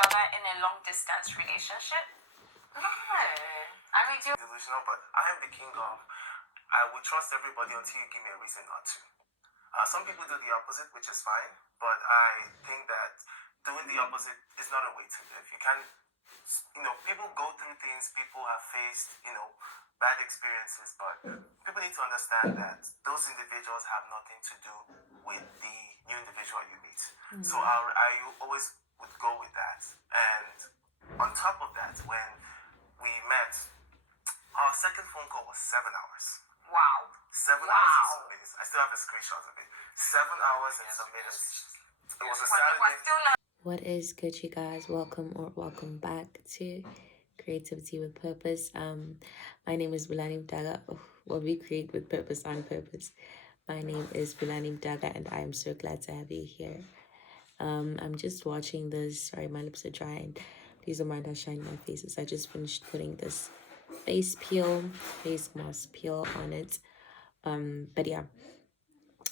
other in a long distance relationship? No. I mean, delusional, but I am the king of I will trust everybody until you give me a reason not to. Some people do the opposite, which is fine, but I think that doing the opposite is not a way to live. You can, people go through things, people have faced, bad experiences, but people need to understand that those individuals have nothing to do with the new individual you meet. So I always would go with that. And on top of that, when we met, our second phone call was 7 hours. Wow. 7 hours and some minutes. I still have a screenshot of it. 7 hours and some minutes. It was a Saturday. What is good, you guys? Welcome back to Creativity with Purpose. My name is Bulani Mdaga. We create with purpose on purpose. My name is Bulani Mdaga, and I am so glad to have you here. I'm just watching this. Sorry, my lips are dry, and please don't mind how shiny my face is. I just finished putting this face mask peel on it. But yeah,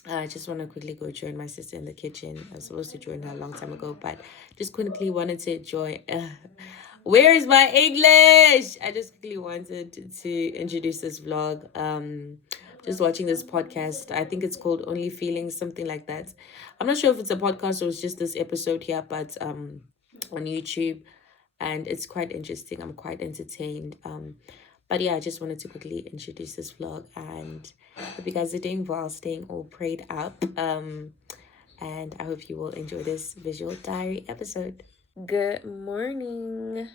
I just want to quickly go join my sister in the kitchen. I was supposed to join her a long time ago, but just quickly wanted to join. Where is my English? I just quickly wanted to introduce this vlog. Just watching this podcast. I think it's called Only Feelings, something like that. I'm not sure if it's a podcast or it's just this episode here, but on YouTube, and it's quite interesting. I'm quite entertained. But yeah, I just wanted to quickly introduce this vlog, and hope you guys are doing well, staying all prayed up. And I hope you will enjoy this visual diary episode. Good morning.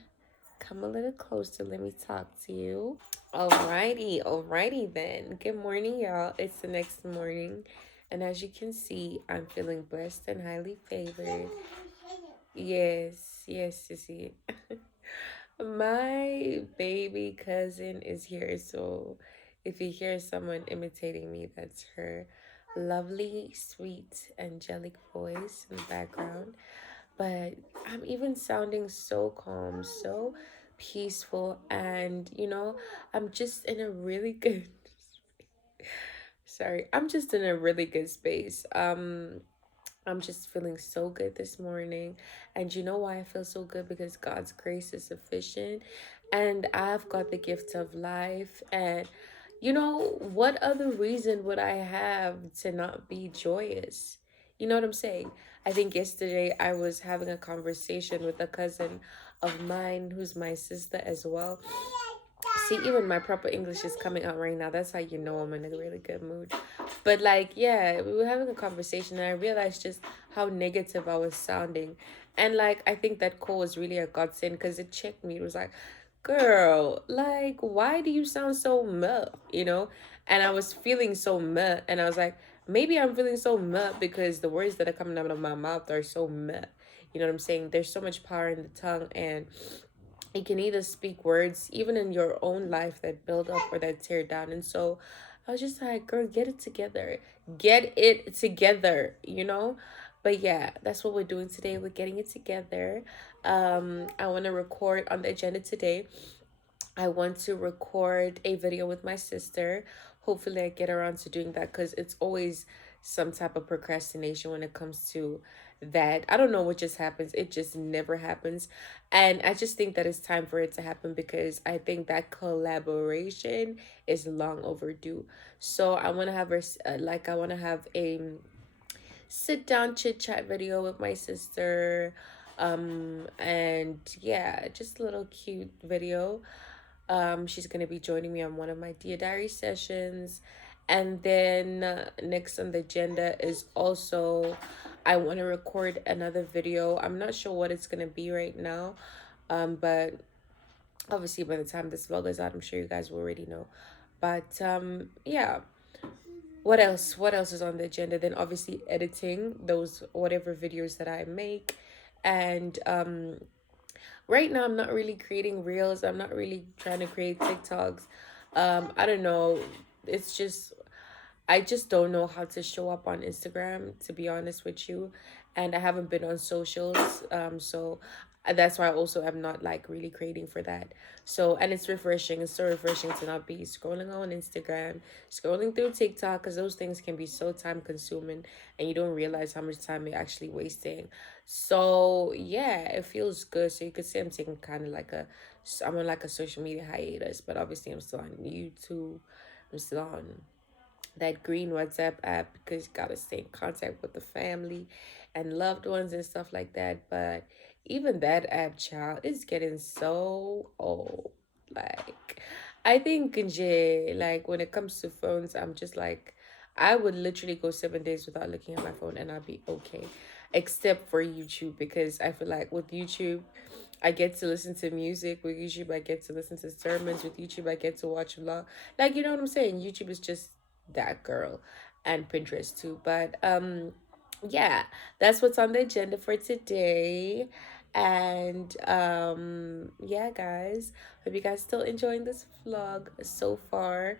Come a little closer. Let me talk to you. Alrighty then. Good morning, y'all. It's the next morning, and as you can see, I'm feeling blessed and highly favored. Yes, sissy. My baby cousin is here, so if you hear someone imitating me, that's her lovely, sweet, angelic voice in the background. But I'm even sounding so calm, so peaceful, and I'm just in a really good I'm just in a really good space. I'm just feeling so good this morning. And you know why I feel so good? Because God's grace is sufficient. And I've got the gift of life. And what other reason would I have to not be joyous? You know what I'm saying? I think yesterday I was having a conversation with a cousin of mine who's my sister as well. See, even my proper English is coming out right now. That's how you know I'm in a really good mood. But yeah, we were having a conversation and I realized just how negative I was sounding. And I think that call was really a godsend because it checked me. It was like, girl, why do you sound so meh? And I was feeling so meh. And I was like, maybe I'm feeling so meh because the words that are coming out of my mouth are so meh. You know what I'm saying? There's so much power in the tongue, and you can either speak words even in your own life that build up or that tear down. And so I was just like, girl, get it together, but yeah, that's what we're doing today. We're getting it together. I want to record on the agenda today. I want to record a video with my sister. Hopefully I get around to doing that because it's always some type of procrastination when it comes to that. I don't know what just happens. It just never happens. And I just think that it's time for it to happen because I think that collaboration is long overdue. So I want to have I want to have a sit down chit chat video with my sister. And yeah, just a little cute video. She's going to be joining me on one of my Dear Diary sessions. And then next on the agenda is also, I want to record another video. I'm not sure what it's going to be right now. But obviously by the time this vlog is out, I'm sure you guys will already know. But yeah. What else is on the agenda? Then obviously editing those whatever videos that I make. And right now I'm not really creating reels. I'm not really trying to create TikToks. I don't know. I just don't know how to show up on Instagram, to be honest with you. and I haven't been on socials. So that's why also I'm not like really creating for that. So, and it's refreshing. It's so refreshing to not be scrolling on Instagram, scrolling through TikTok, because those things can be so time consuming and you don't realize how much time you're actually wasting. So yeah, it feels good. So you could say I'm taking kind of like I'm on like a social media hiatus, but obviously I'm still on YouTube. I'm still on that green WhatsApp app because you gotta stay in contact with the family and loved ones and stuff like that. But even that app, child, is getting so old. Like, I think like when it comes to phones, I'm just like, I would literally go 7 days without looking at my phone and I'll be okay, except for YouTube, because I feel like with YouTube, I get to listen to music. With YouTube, I get to listen to sermons. With YouTube, I get to watch vlog. Like, you know what I'm saying? YouTube is just that girl, and Pinterest too. But yeah, that's what's on the agenda for today. And yeah, guys, hope you guys still enjoying this vlog so far.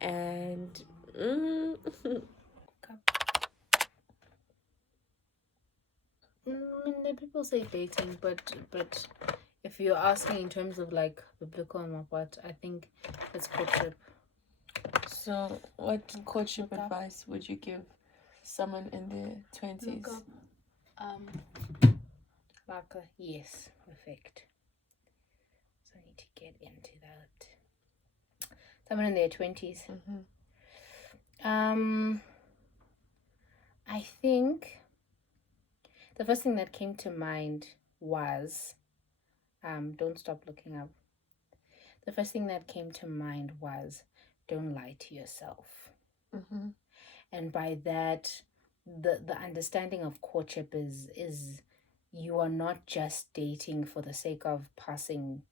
And People say dating, but if you're asking in terms of like biblical and what, I think it's courtship. So, what courtship advice would you give someone in their 20s? Yes, perfect. So I need to get into that. Someone in their 20s. I think the first thing that came to mind was, don't stop looking up. The first thing that came to mind was, don't lie to yourself. And by that, the understanding of courtship is you are not just dating for the sake of passing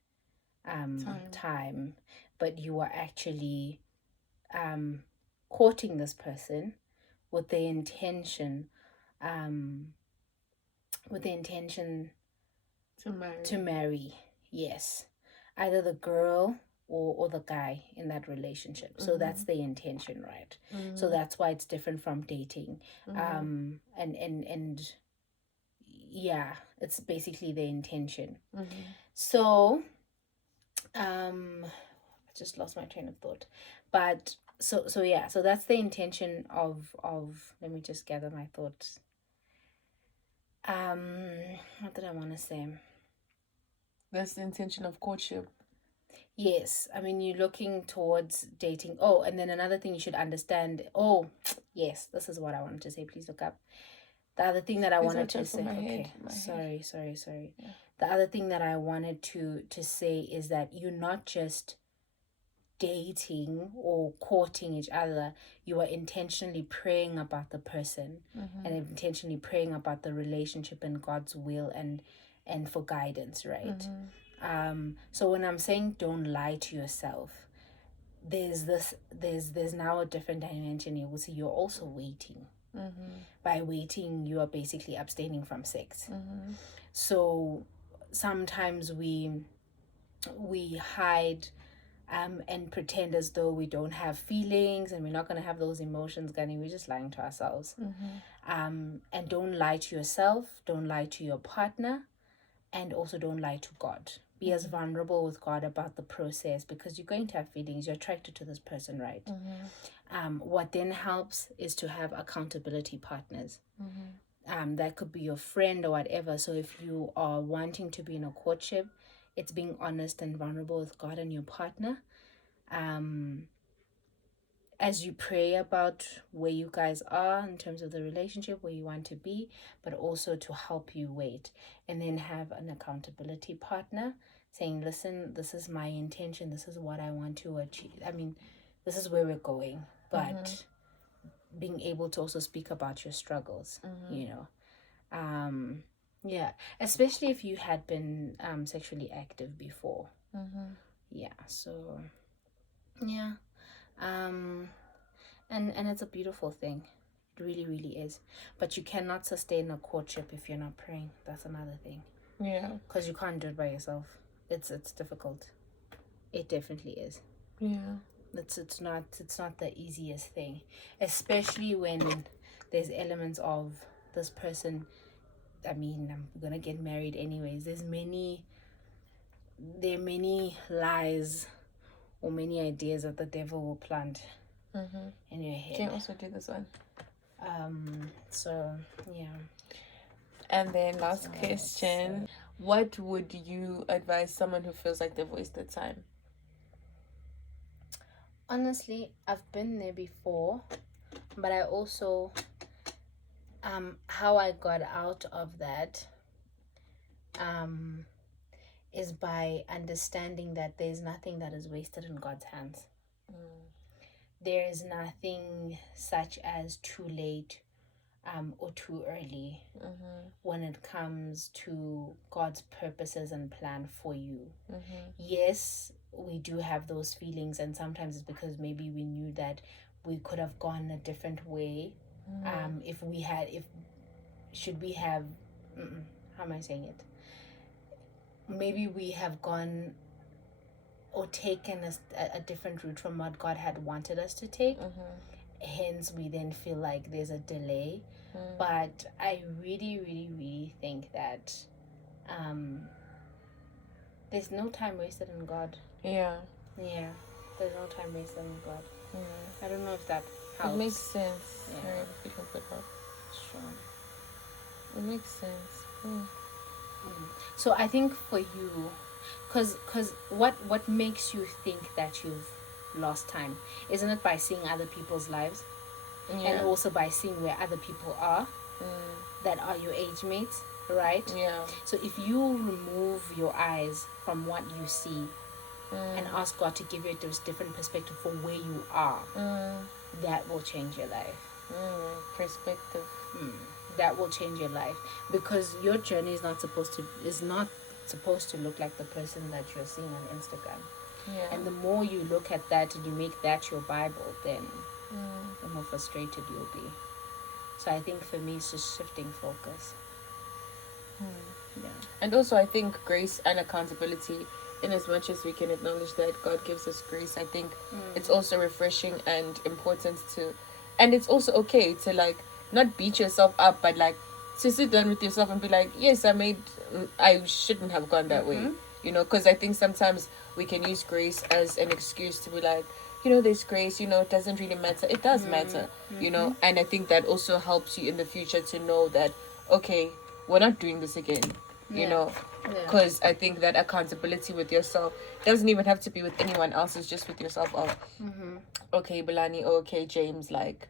time, but you are actually courting this person with the intention to marry. Yes, either the girl or the guy in that relationship. So that's the intention, right? So that's why it's different from dating. And yeah, it's basically the intention. So I just lost my train of thought. But so yeah, so that's the intention of let me just gather my thoughts. What did I want to say? That's the intention of courtship. Yes, I mean, you're looking towards dating. Oh, and then another thing you should understand. Oh, yes, this is what I wanted to say. Please look up. The other thing that I wanted to say. Okay, sorry. Yeah. The other thing that I wanted to say is that you're not just dating or courting each other. You are intentionally praying about the person and intentionally praying about the relationship and God's will and for guidance, right? So when I'm saying don't lie to yourself, there's now a different dimension here. So you're also waiting. By waiting, you are basically abstaining from sex. So sometimes we hide and pretend as though we don't have feelings and we're not going to have those emotions, Gani. We're just lying to ourselves. And don't lie to yourself, don't lie to your partner, and also don't lie to God. Be as vulnerable with God about the process, because you're going to have feelings. You're attracted to this person, right? What then helps is to have accountability partners. That could be your friend or whatever. So if you are wanting to be in a courtship, it's being honest and vulnerable with God and your partner. As you pray about where you guys are in terms of the relationship, where you want to be, but also to help you wait. And then have an accountability partner saying, listen, this is my intention. This is what I want to achieve. I mean, this is where we're going. But being able to also speak about your struggles, you know. Yeah, especially if you had been sexually active before. Yeah, so yeah. And it's a beautiful thing. It really, really is. But you cannot sustain a courtship if you're not praying. That's another thing. Yeah. Because you can't do it by yourself. It's difficult. It definitely is. Yeah. It's not the easiest thing, especially when there's elements of this person I'm gonna get married anyways. There are many lies or many ideas that the devil will plant in your head. Can you also do this one? So yeah. And then last question. What would you advise someone who feels like they've wasted time? Honestly, I've been there before, but I also how I got out of that is by understanding that there's nothing that is wasted in God's hands. There is nothing such as too late or too early when it comes to God's purposes and plan for you. Yes, we do have those feelings, and sometimes it's because maybe we knew that we could have gone a different way. How am I saying it? Maybe we have gone or taken a different route from what God had wanted us to take. Hence, we then feel like there's a delay. But I really, really, really think that there's no time wasted in God. Yeah, there's no time wasted in God. I don't know if that helps. It makes sense. Yeah. You can put up. Sure. It makes sense. So I think for you, because what makes you think that you've lost time? Isn't it by seeing other people's lives? And also by seeing where other people are that are your age mates, right? So if you remove your eyes from what you see and ask God to give you a different perspective for where you are, that will change your life. Perspective. That will change your life, because your journey is not supposed to look like the person that you're seeing on Instagram. And the more you look at that and you make that your Bible, then the more frustrated you'll be. So I think for me, it's just shifting focus. And also, I think grace and accountability, in as much as we can acknowledge that God gives us grace, I think it's also refreshing and important and it's also okay to like not beat yourself up, but like to sit down with yourself and be like, yes, I shouldn't have gone that way, because I think sometimes we can use grace as an excuse to be like, there's grace, it doesn't really matter. It does matter, and I think that also helps you in the future to know that, okay, we're not doing this again, because I think that accountability with yourself doesn't even have to be with anyone else. It's just with yourself of, okay, Belani, okay, James, like,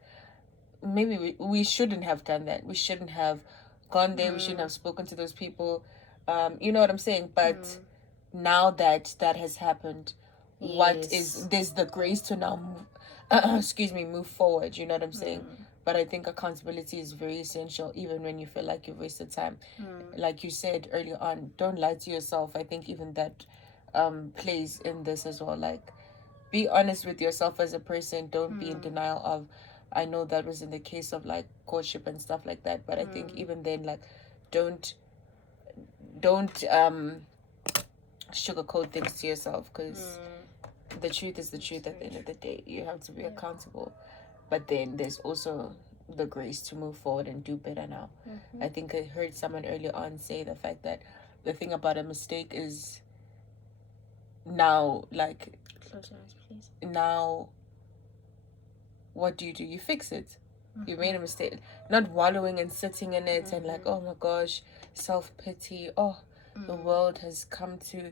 maybe we shouldn't have done that. We shouldn't have gone there. We shouldn't have spoken to those people. You know what I'm saying? But now that has happened, there's the grace to now move forward. You know what I'm saying? But I think accountability is very essential, even when you feel like you've wasted time. Like you said earlier on, don't lie to yourself. I think even that plays in this as well. Like, be honest with yourself as a person. Don't be in denial of, I know that was in the case of like courtship and stuff like that, but I think even then, like, don't sugarcoat things to yourself, because the truth is the truth. At the end of the day, you have to be accountable, but then there's also the grace to move forward and do better now. I think I heard someone earlier on say the fact that the thing about a mistake is now, like, Close your eyes, please. now what do? You fix it. You made a mistake, not wallowing and sitting in it and like, oh my gosh, self-pity, the world has come to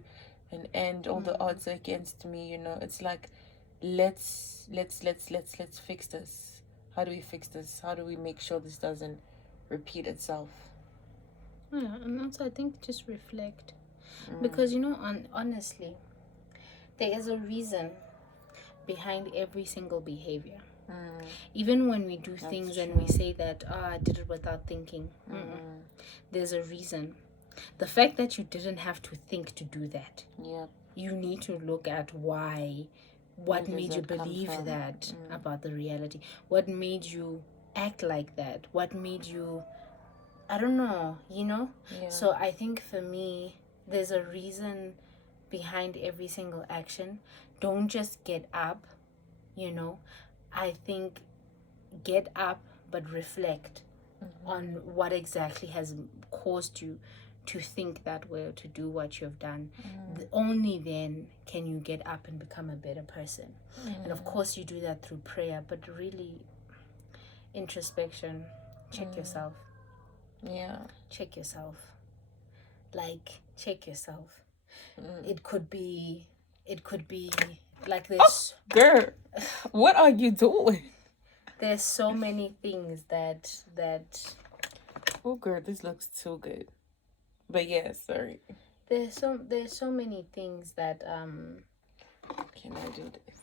an end, all the odds are against me. It's like, let's fix this. How do we fix this? How do we make sure this doesn't repeat itself? And also I think just reflect, because honestly, there is a reason behind every single behavior. Even when we do things and we say that, I did it without thinking, there's a reason. The fact that you didn't have to think to do that, you need to look at why. What made you believe that about the reality? What made you act like that? What made you, I don't know, So I think for me, there's a reason behind every single action. Don't just get up, I think get up, but reflect on what exactly has caused you to think that way or to do what you've done. Only then can you get up and become a better person. And of course you do that through prayer, but really introspection. Check yourself. Check yourself. Check yourself. It could be like this. Girl, what are you doing? There's so many things that Oh girl, this looks so good. But yeah, sorry. there's so many things that Can I do this?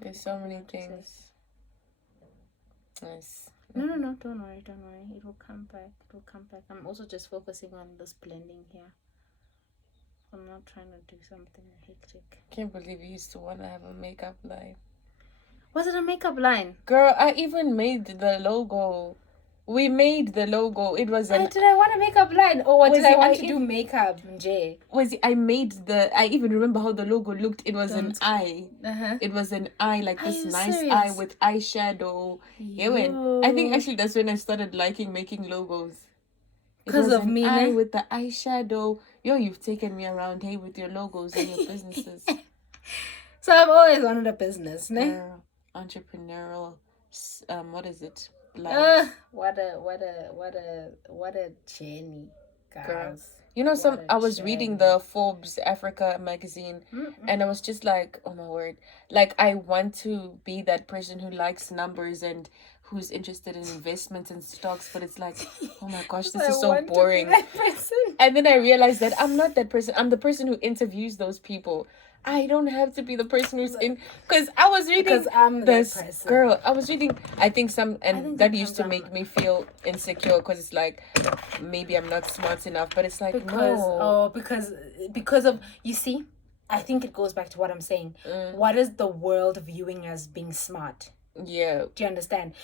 There's so many things. Nice. No, don't worry. It will come back. I'm also just focusing on this blending here. I'm not trying to do something hectic. Can't believe you used to want to have a makeup line. Was it a makeup line? Girl, I even made the logo. We made the logo. It was Did I want a makeup line? Or what Was did I it- want I to do makeup, Jay? I even remember how the logo looked. It was an eye. Uh-huh. It was an eye, like Are this you nice serious? eye with eyeshadow. Yeah, when I think actually that's when I started liking making logos. It 'Cause was of an me, eye ne? with the eyeshadow. Yo, you've taken me around, hey, with your logos and your businesses. So I've always wanted a business, ne? Girl, entrepreneurial. What is it? Like, What a journey, guys. Girl. You know, What a I was reading journey. the Forbes Africa magazine, and I was just like, oh my word, like I want to be that person who likes numbers and who's interested in investments and stocks, but it's like, oh my gosh, this I is so want to be boring. that person. And then I realized that I'm not that person. I'm the person who interviews those people. I don't have to be the person who's in, because I was reading Because I'm this the person. girl. I was reading. I think think that that used to comes make me feel insecure because it's like maybe I'm not smart enough. But it's like no. Because of, you see, I think it goes back to what I'm saying. What is the world viewing as being smart? Yeah. Do you understand?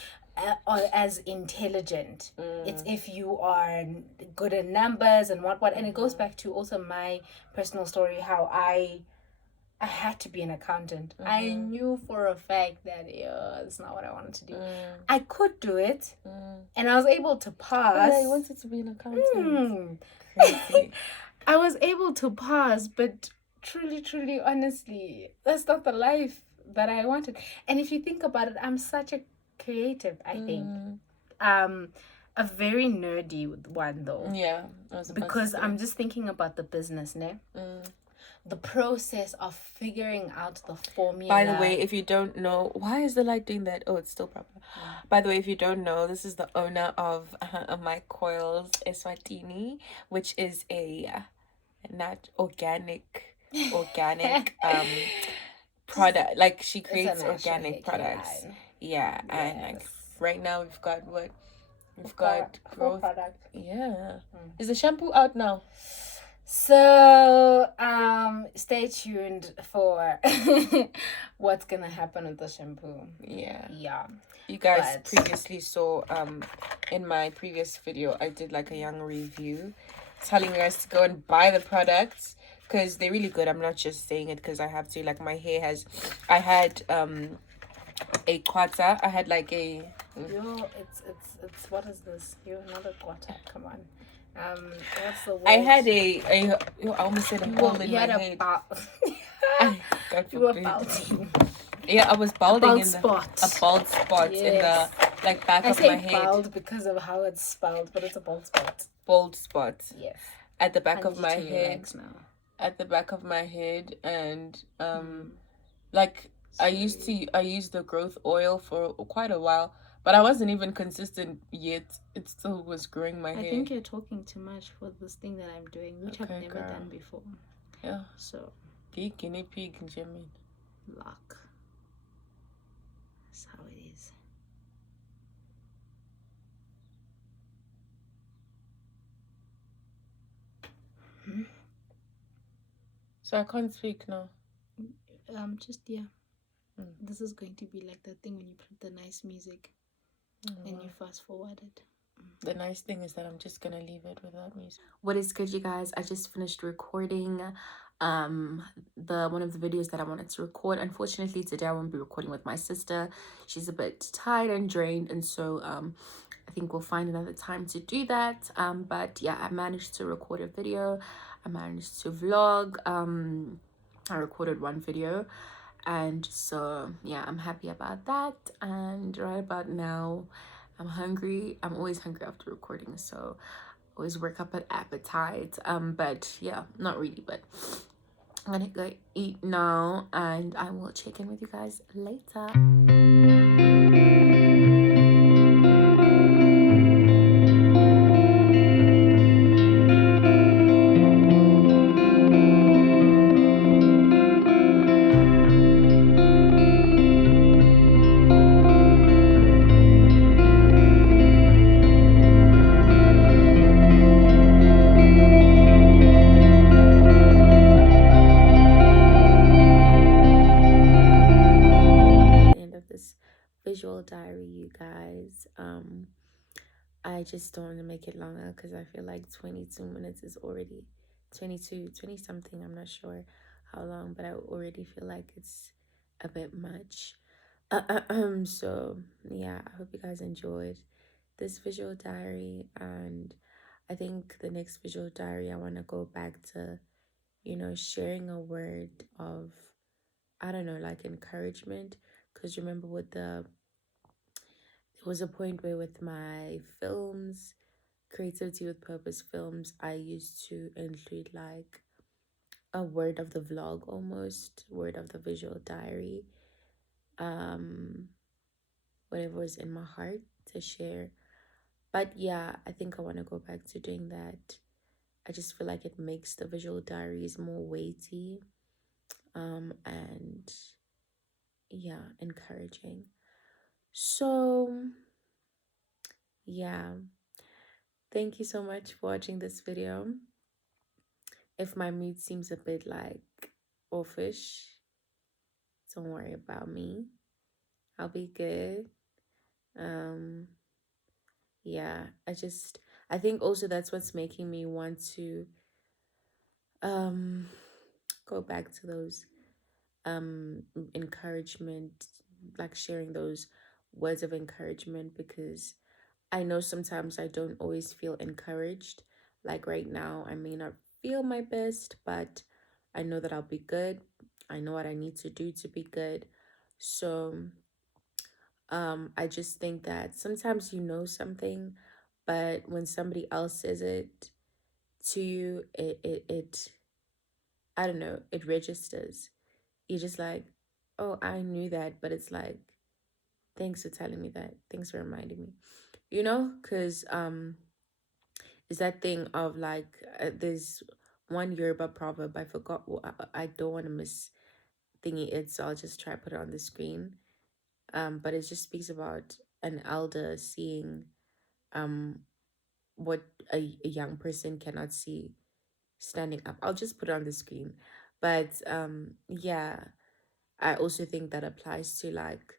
Or as intelligent. It's if you are good at numbers and what, and it goes back to also my personal story, how I had to be an accountant. I knew for a fact that it's not what I wanted to do. I could do it, and I was able to pass. I wanted to be an accountant. Crazy. I was able to pass, but truly, honestly, that's not the life that I wanted. And if you think about it, I'm such a creative, I think. A very nerdy one though. Yeah. Because I'm just thinking about the business, ne? The process of figuring out the formula. By the way, if you don't know, why is the light doing that? Oh, it's still proper. By the way, if you don't know, this is the owner of My Coils Eswatini, which is a not organic product. Like she creates organic products. Line. Yeah, and like right now we've got growth product. Yeah. Is the shampoo out now? So stay tuned for what's gonna happen with the shampoo. Yeah. Yeah. You guys previously saw in my previous video I did like a young review telling you guys to go and buy the products because they're really good. I'm not just saying it because I have to. Like my hair has, I had a quata. I had like a it's what is this? You're not a quata. Come on. What's the word? I had I almost said a hole in my head. God You were forbid. balding. Yeah, I was balding Bald in spot. a bald spot in the like back of my head. Bald because of how it's spelled, but it's a bald spot. Bald spot. Yes. At the back I of need my to head. relax now. At the back of my head, and like I used the growth oil for quite a while, but I wasn't even consistent yet. It still was growing my hair. I think you're talking too much for this thing that I'm doing, which I've never girl. done before. Yeah. So Guinea pig, Jimmy. luck. That's how it is. So I can't speak now. This is going to be like the thing when you put the nice music and you fast forward it. The nice thing is that I'm just gonna leave it without music. What is good, you guys? I just finished recording one of the videos that I wanted to record. Unfortunately, today I won't be recording with my sister. She's a bit tired and drained, and so I think we'll find another time to do that. But yeah, I managed to record a video. I managed to vlog. I recorded one video, and so yeah, I'm happy about that. And right about now, I'm hungry. I'm always hungry after recording, so always work up an appetite. But yeah, not really, but I'm gonna go eat now, and I will check in with you guys later. Visual diary, you guys. I just don't want to make it longer because I feel like 22 minutes is already 20 something. I'm not sure how long, but I already feel like it's a bit much. So yeah, I hope you guys enjoyed this visual diary, and I think the next visual diary I want to go back to, sharing a word of, I don't know, like encouragement. Because remember there was a point where with my films, Creativity with Purpose films, I used to include like a word of the vlog, almost word of the visual diary, whatever was in my heart to share. But yeah, I think I want to go back to doing that. I just feel like it makes the visual diaries more weighty, and yeah, encouraging. So yeah, thank you so much for watching this video. If my mood seems a bit like offish, don't worry about me. I'll be good. Yeah, I think also that's what's making me want to go back to those encouragement, like sharing those words of encouragement, because I know sometimes I don't always feel encouraged. Like right now, I may not feel my best, but I know that I'll be good. I know what I need to do to be good. So I just think that sometimes you know something, but when somebody else says it to you, it I don't know, it registers. You're just like, oh, I knew that, but it's like, thanks for telling me that. Thanks for reminding me. Because it's that thing of like, there's one Yoruba proverb, I forgot, I don't want to miss thingy it, so I'll just try to put it on the screen. But it just speaks about an elder seeing what a young person cannot see standing up. I'll just put it on the screen. But yeah, I also think that applies to like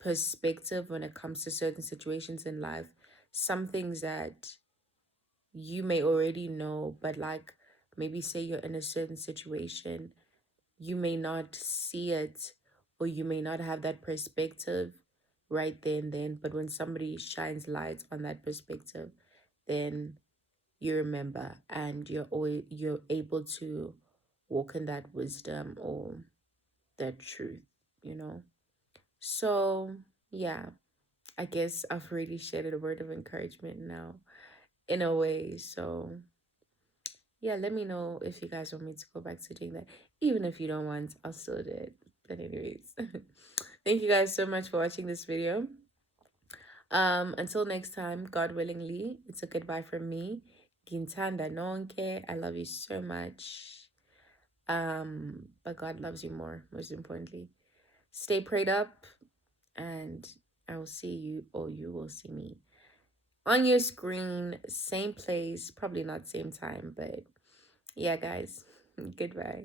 perspective when it comes to certain situations in life. Some things that you may already know, but like maybe say you're in a certain situation, you may not see it, or you may not have that perspective right there and then, but when somebody shines light on that perspective, then you remember, and you're able to walk in that wisdom or that truth. So yeah, I guess I've already shared a word of encouragement now in a way. So yeah, let me know if you guys want me to go back to doing that. Even if you don't want, I'll still do it. But anyways, thank you guys so much for watching this video. Until next time, God willingly, it's a goodbye from me. Gintanda nonke. I love you so much. But God loves you more, most importantly. Stay prayed up, and I will see you, or you will see me on your screen, same place, probably not same time, but yeah, guys, goodbye.